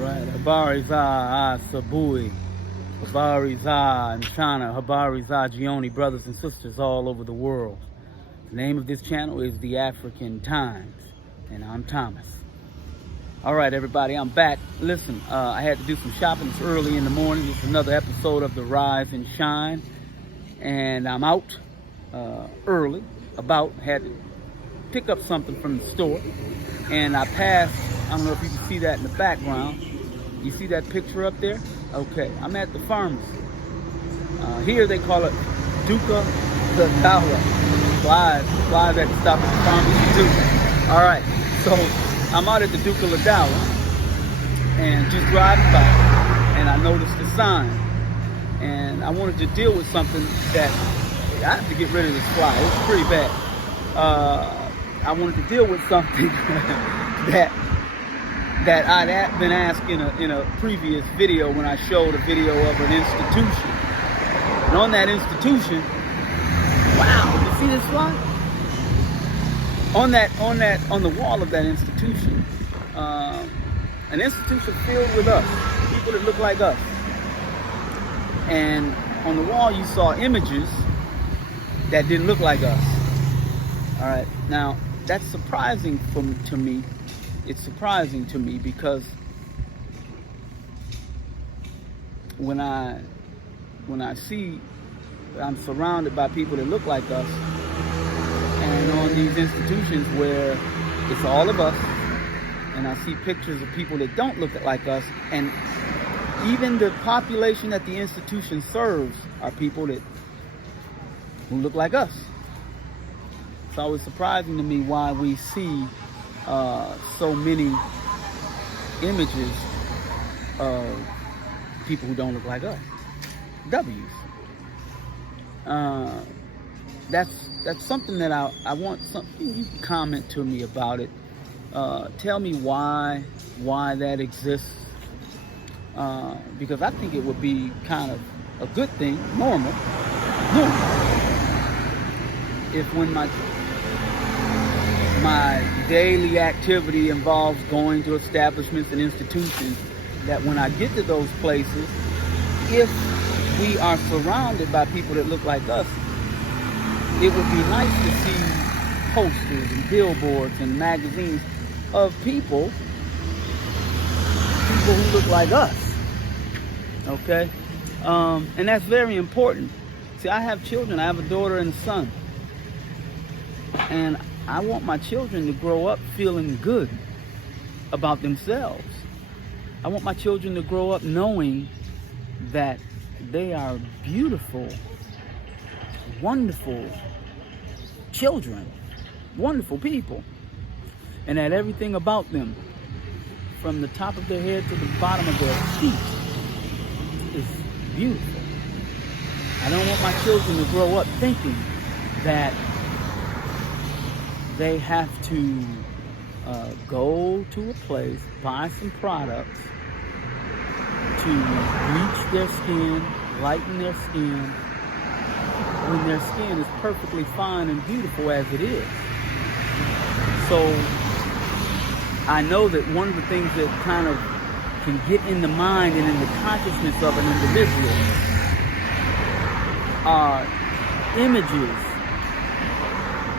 Right. Habari za Sabui. Habari za Mchana. Habari za Gioni, brothers and sisters all over the world. The name of this channel is The African Times, and I'm Thomas. All right, everybody, I'm back. Listen, I had to do some shopping. It's early in the morning. It's another episode of The Rise and Shine, and I'm out early. Had to pick up something from the store, and I passed. I don't know if you can see that in the background. You see that picture up there? Okay, I'm at the pharmacy. Here they call it Duka the Dawa. Flies at the stop at the pharmacy too. All right, so I'm out at the Duka Ladawa and just driving by, and I noticed the sign, and I wanted to deal with something that I have to get rid of this fly. It's pretty bad. I wanted to deal with something that I'd been asked in a previous video when I showed a video of an institution. And on that institution, wow, you see this fly? On the wall of that institution, an institution filled with us, people that look like us. And on the wall you saw images that didn't look like us. All right, now that's surprising to me. It's surprising to me because when I see I'm surrounded by people that look like us, and on these institutions where it's all of us, and I see pictures of people that don't look like us, and even the population that the institution serves are people who look like us. It's always surprising to me why we see so many images of people who don't look like us. W's. That's something that I want something you can comment to me about it. Tell me why that exists. Because I think it would be kind of a good thing, normal, if when my daily activity involves going to establishments and institutions, that when I get to those places, if we are surrounded by people that look like us, it would be nice to see posters and billboards and magazines of people who look like us. Okay? And that's very important. See, I have children. I have a daughter and a son. And I want my children to grow up feeling good about themselves. I want my children to grow up knowing that they are beautiful, wonderful children, wonderful people, and that everything about them, from the top of their head to the bottom of their feet, is beautiful. I don't want my children to grow up thinking that they have to go to a place, buy some products to bleach their skin, lighten their skin, when their skin is perfectly fine and beautiful as it is. So I know that one of the things that kind of can get in the mind and in the consciousness of an individual are images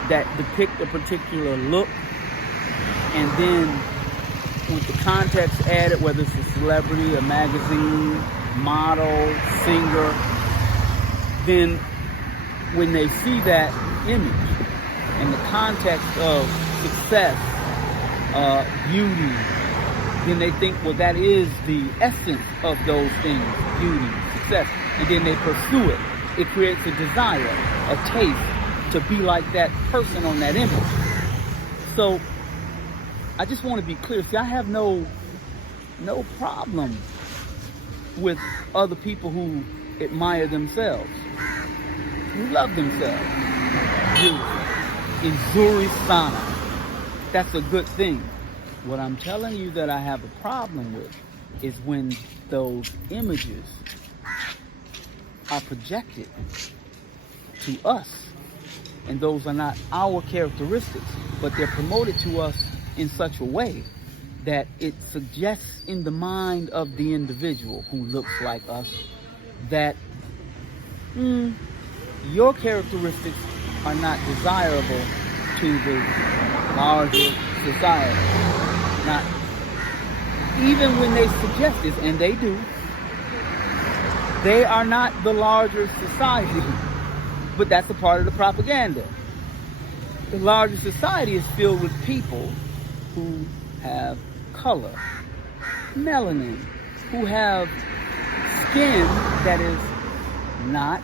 that depict a particular look, and then with the context added, whether it's a celebrity, a magazine, model, singer, then when they see that image in the context of success, beauty, then they think, well, that is the essence of those things, beauty, success, and then they pursue it. It creates a desire, a taste to be like that person on that image. So I just want to be clear. See, I have no problem with other people who admire themselves, who love themselves. Inzuri sana. That's a good thing. What I'm telling you that I have a problem with is when those images are projected to us, and those are not our characteristics, but they're promoted to us in such a way that it suggests in the mind of the individual who looks like us that your characteristics are not desirable to the larger society. Not even when they suggest this, and they do, they are not the larger society. But that's a part of the propaganda. The larger society is filled with people who have color, melanin, who have skin that is not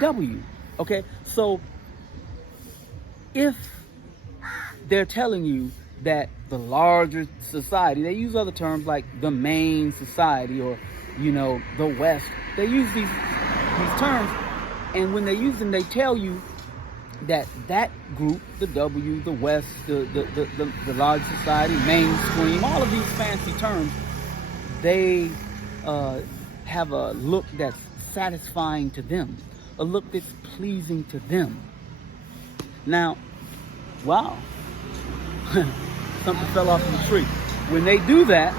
W. Okay? So if they're telling you that the larger society, they use other terms like the main society or, the West. They use these terms, and when they use them, they tell you that group, the W, the West, the large society, mainstream, all of these fancy terms, they have a look that's satisfying to them, a look that's pleasing to them. Now, wow, something fell off the tree. When they do that,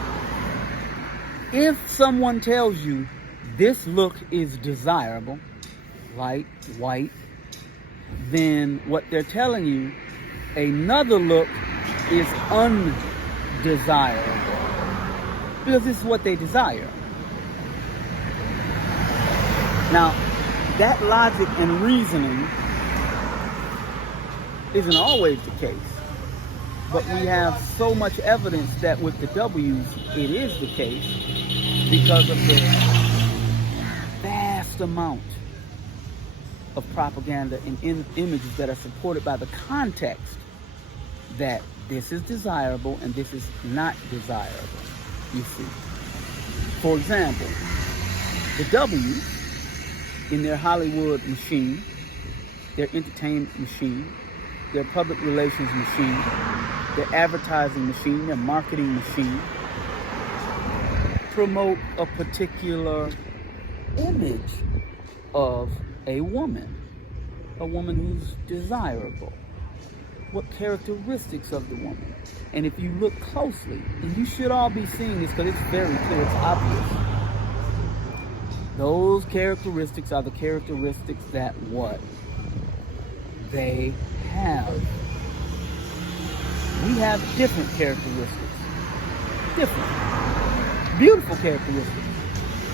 if someone tells you this look is desirable, light, white, then what they're telling you, another look is undesirable. Because this is what they desire. Now, that logic and reasoning isn't always the case. But we have so much evidence that with the W's, it is the case because of the vast amount of propaganda and images that are supported by the context that this is desirable and this is not desirable, you see. For example, the W's in their Hollywood machine, their entertainment machine, their public relations machine, their advertising machine, their marketing machine, promote a particular image of a woman who's desirable. What characteristics of the woman? And if you look closely, and you should all be seeing this because it's very clear, it's obvious. Those characteristics are the characteristics that what? They have. We have different characteristics. Different. Beautiful characteristics.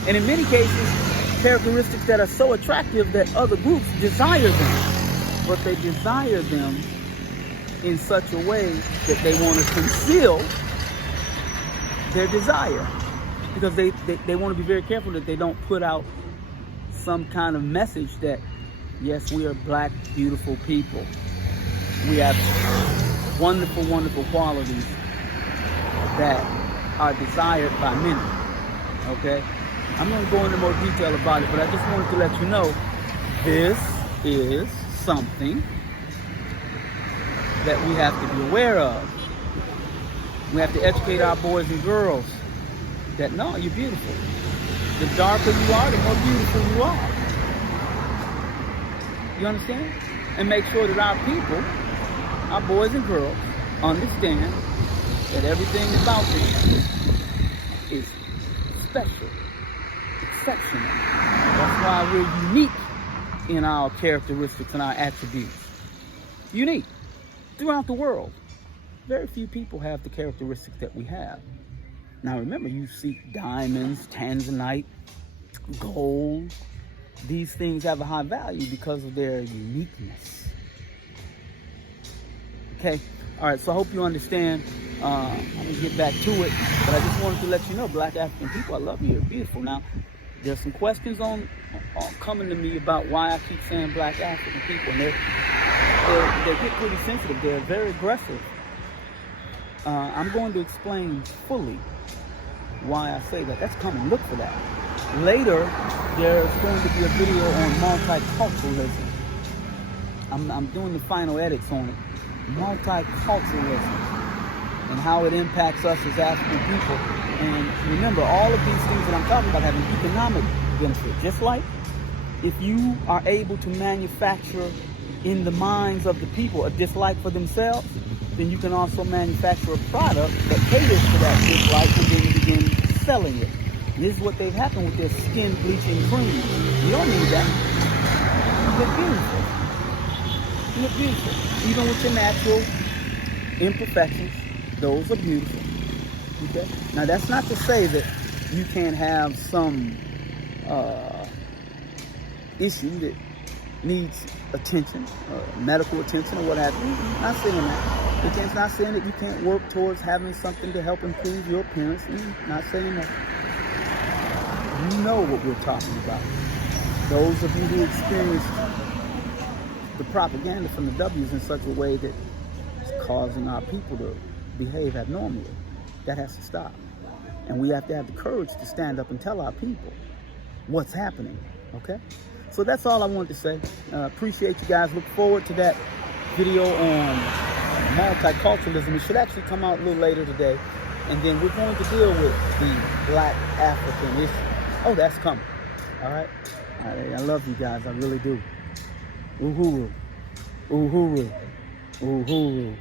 And in many cases, characteristics that are so attractive that other groups desire them. But they desire them in such a way that they want to conceal their desire. Because they want to be very careful that they don't put out some kind of message that, yes, we are black, beautiful people. We have wonderful, wonderful qualities that are desired by many. Okay? I'm going to go into more detail about it, but I just wanted to let you know this is something that we have to be aware of. We have to educate our boys and girls that, no, you're beautiful. The darker you are, the more beautiful you are. You understand? And make sure that our people, our boys and girls, understand that everything about them is special, exceptional. That's why we're unique in our characteristics and our attributes. Unique. Throughout the world, very few people have the characteristics that we have. Now remember, you seek diamonds, tanzanite, gold. These things have a high value because of their uniqueness. Okay? All right, so I hope you understand. I'm going to get back to it, but I just wanted to let you know, black African people, I love you. You're beautiful. Now, there's some questions coming to me about why I keep saying black African people, and they get pretty sensitive. They're very aggressive. I'm going to explain fully why I say that. That's coming. Look for that. Later, there's going to be a video on multiculturalism. I'm doing the final edits on it. Multiculturalism and how it impacts us as African people. And remember, all of these things that I'm talking about have an economic benefit. Just like if you are able to manufacture in the minds of the people a dislike for themselves, then you can also manufacture a product that caters to that dislike and then begin selling it. And this is what they've happened with their skin bleaching creams. You don't need that. You look beautiful. You look beautiful. Even with your natural imperfections, those are beautiful. Okay? Now that's not to say that you can't have some issue that needs attention, medical attention or what have you. Not saying that. It's not saying that you can't work towards having something to help improve your appearance. Not saying that. You know what we're talking about. Those of you who experienced the propaganda from the W's in such a way that it's causing our people to behave abnormally. That has to stop. And we have to have the courage to stand up and tell our people what's happening, okay? So that's all I wanted to say. Appreciate you guys. Look forward to that video on multiculturalism. It should actually come out a little later today. And then we're going to deal with the Black African issue. Oh, that's coming. All right? I love you guys. I really do. Uhuru. Uhuru. Uhuru.